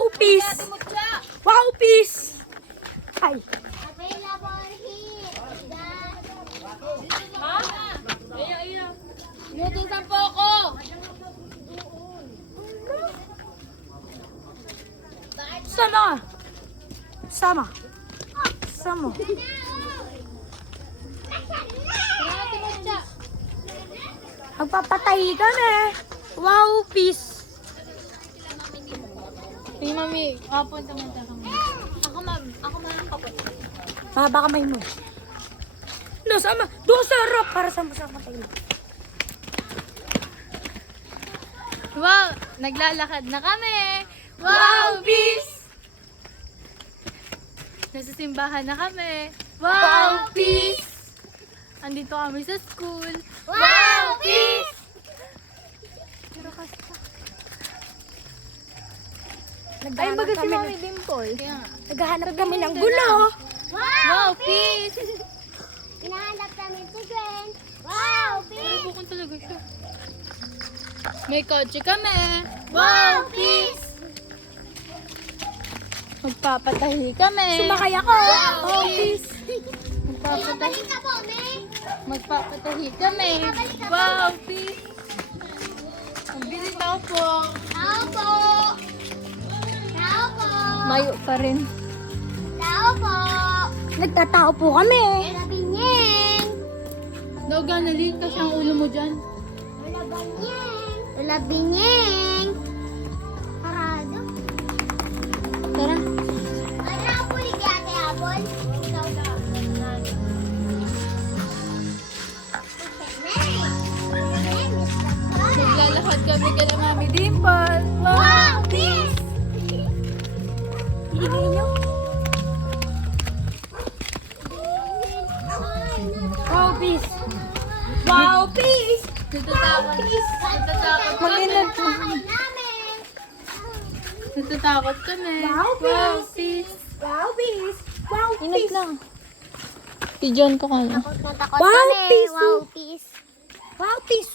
Wow, peace! Wow, peace! Ay! Available here. Ha? Ayaw. Inutusan po ako. Sama! Sama! Sama! Magpapatay kami! Wow, peace! Hey, mami. Punta kami. Ako kapot. Mahaba kamay mo. No, sama! Doon sa harap para sa patay mo. Wow, naglalakad na kami. Wow, peace! Nasa simbahan na kami. Wow, peace! Andito kami sa school. Wow, peace! Ay, baga si Mami Dimple. Kaya nga. Naghahanap kami ng gulo. Wow, peace! Hinahanap namin si Gwen. Wow, Pero peace! bukod talaga siya. May kotse kami. Wow, peace! Magpapatahi kami. Sumakay ako. Wow, peace! Balik ka po, May. Magpapatahi kami. Wow, peace! Ang bilis ako po. Tao po. Tao po. Mayo pa rin. Tao po. Nagtatao po kami. Ulabinyeng. Doga, nalitas ang ulo mo dyan. Ulabinyeng. Ulabinyeng. Parado. Tara. Ano ang pulig yate, Apol? Ikaw na. Maglalakad kami kala Mami Dimple. Wow, peace! Hingin nyo. Wow, peace! Wow, peace! Natatakot kami. Namin. Natatakot kami. Wow, Wow, peace. Wow, peace! Wow, Ingat peace! lang. Si John to ka na. Takot na takot Wow, kami. peace. Wow, peace. Wow, peace!